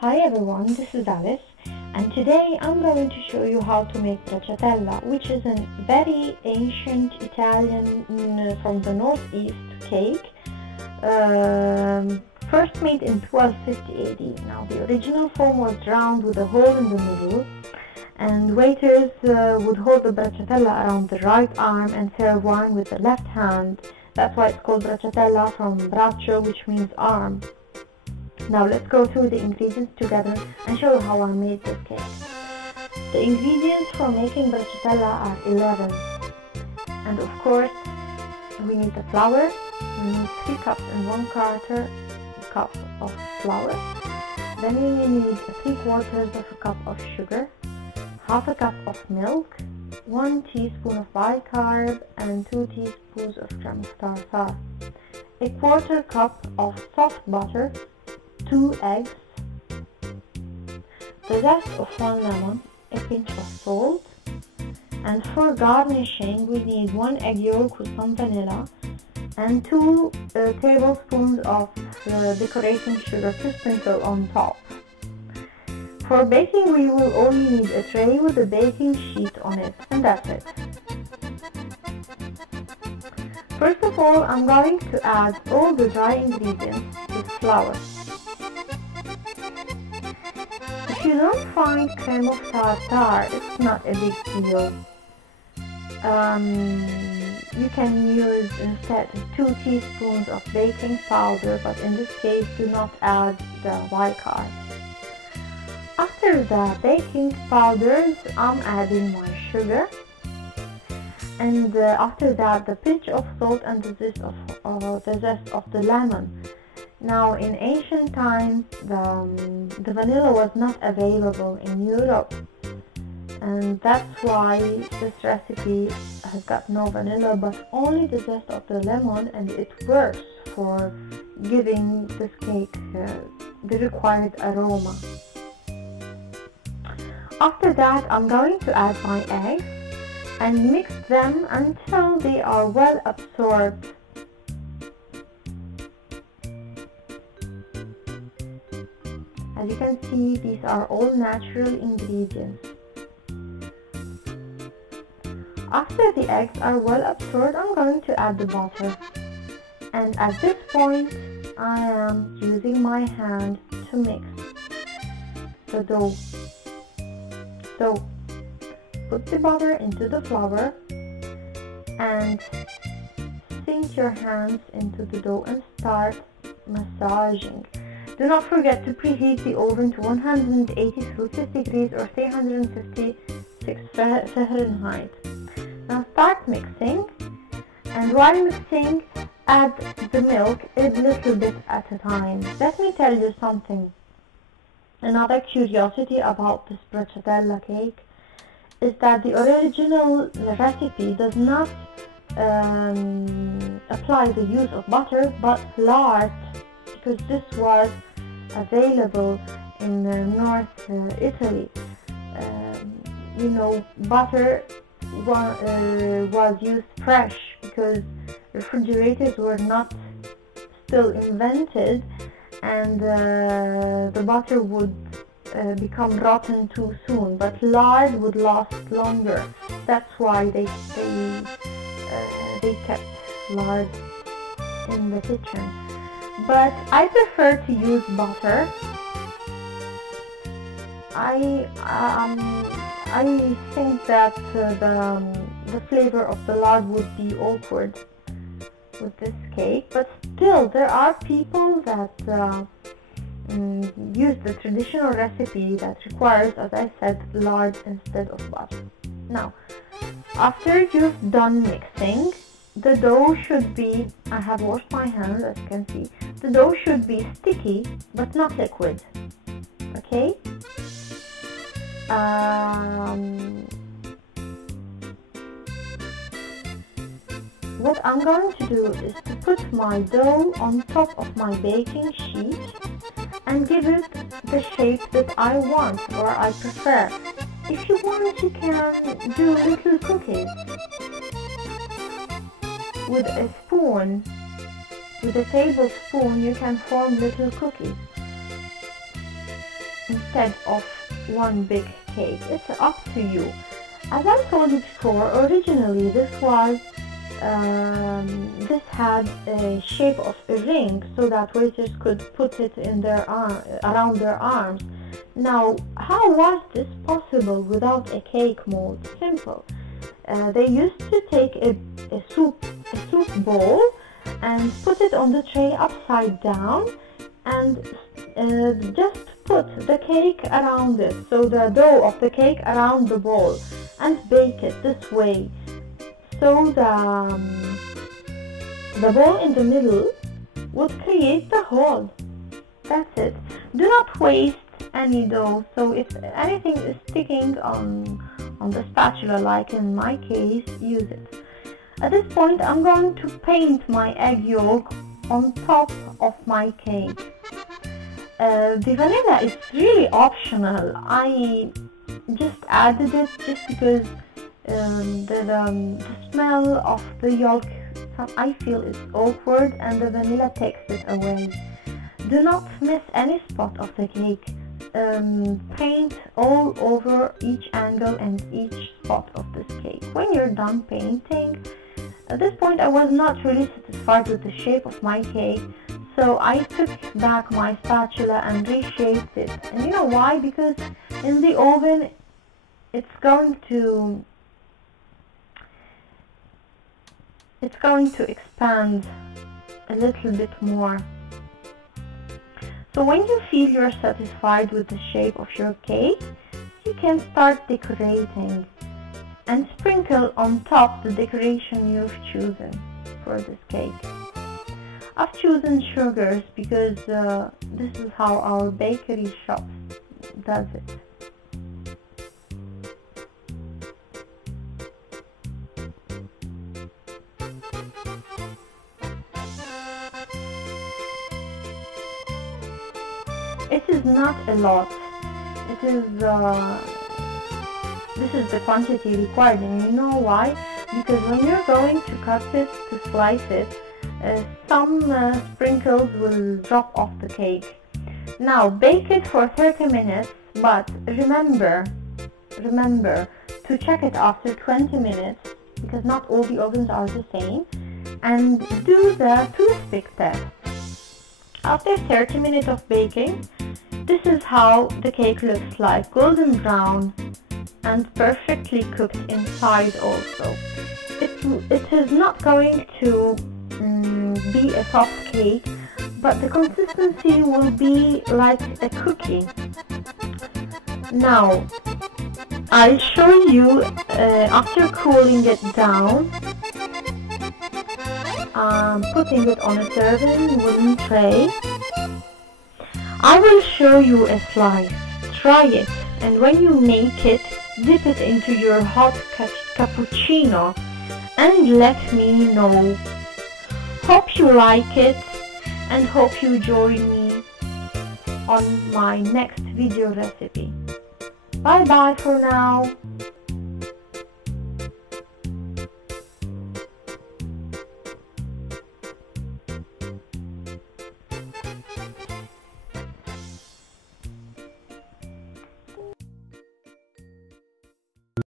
Hi everyone, this is Alice, and today I'm going to show you how to make Bracciatella, which is a very ancient Italian from the northeast cake, first made in 1250 AD. Now the original form was round with a hole in the middle, and waiters would hold the Bracciatella around the right arm and serve wine with the left hand. That's why it's called Bracciatella, from braccio, which means arm. Now let's go through the ingredients together and show you how I made this cake. The ingredients for making Bracciatella are 11. And of course, we need the flour. We need 3 cups and 1/4 cup of flour. Then we need 3/4 of a cup of sugar, half a cup of milk, 1 teaspoon of bicarb, and 2 teaspoons of creme tartar, 1/4 cup of soft butter, 2 eggs, the zest of 1 lemon, a pinch of salt, and for garnishing we need 1 egg yolk with some vanilla and 2 tablespoons of decorating sugar to sprinkle on top. For baking we will only need a tray with a baking sheet on it, and that's it. First of all, I'm going to add all the dry ingredients to the flour. If you don't find creme of tartar, it's not a big deal. You can use instead 2 teaspoons of baking powder, but in this case do not add the bicarb. After the baking powders, I'm adding my sugar, and after that the pinch of salt and the zest of the lemon. Now, in ancient times, the vanilla was not available in Europe, and that's why this recipe has got no vanilla, but only the zest of the lemon, and it works for giving this cake the required aroma. After that, I'm going to add my eggs and mix them until they are well absorbed. As you can see, these are all natural ingredients. After the eggs are well absorbed, I'm going to add the butter. And at this point, I am using my hand to mix the dough. So, put the butter into the flour and sink your hands into the dough and start massaging. Do not forget to preheat the oven to 180 Celsius degrees or 356 Fahrenheit. Now start mixing, and while mixing, add the milk a little bit at a time. Let me tell you something. Another curiosity about this Bracciatella cake is that the original recipe does not apply the use of butter but lard, because this was available in North Italy. You know, butter was used fresh because refrigerators were not still invented, and the butter would become rotten too soon, but lard would last longer. That's why they kept lard in the kitchen. But I prefer to use butter. I think that the flavor of the lard would be awkward with this cake, but still there are people that use the traditional recipe that requires, as I said, lard instead of butter. Now, after you've done mixing, the dough should be, I have washed my hands as you can see, the dough should be sticky but not liquid, okay? What I'm going to do is to put my dough on top of my baking sheet and give it the shape that I want or I prefer. If you want, you can do little cookies. With a spoon, with a tablespoon, you can form little cookies. instead of one big cake. It's up to you. As I told you before, originally this had a shape of a ring, so that waiters could put it in their around their arms. Now, how was this possible without a cake mold? Simple. They used to take a soup bowl and put it on the tray upside down, and just put the cake around it, so the dough of the cake around the bowl, and bake it this way. So the bowl in the middle would create the hole. That's it. Do not waste any dough. So if anything is sticking on the spatula, like in my case, use it. At this point, I'm going to paint my egg yolk on top of my cake. The vanilla is really optional. I just added it just because the smell of the yolk, I feel, is awkward, and the vanilla takes it away. Do not miss any spot of the cake. Paint all over each angle and each spot of this cake. When you're done painting, at this point I was not really satisfied with the shape of my cake, so I took back my spatula and reshaped it. And you know why? Because in the oven it's going to expand a little bit more. So when you feel you're satisfied with the shape of your cake, you can start decorating and sprinkle on top the decoration you've chosen for this cake. I've chosen sugars because this is how our bakery shop does it. It is not a lot. It is this is the quantity required, and you know why? Because when you're going to cut it, to slice it, some sprinkles will drop off the cake. Now bake it for 30 minutes, but remember to check it after 20 minutes, because not all the ovens are the same, and do the toothpick test. After 30 minutes of baking, this is how the cake looks like: golden brown and perfectly cooked inside also. It is not going to be a soft cake, but the consistency will be like a cookie. Now, I'll show you after cooling it down, putting it on a serving wooden tray. I will show you a slice. Try it, and when you make it, dip it into your hot cappuccino and let me know. Hope you like it, and hope you join me on my next video recipe. Bye bye for now.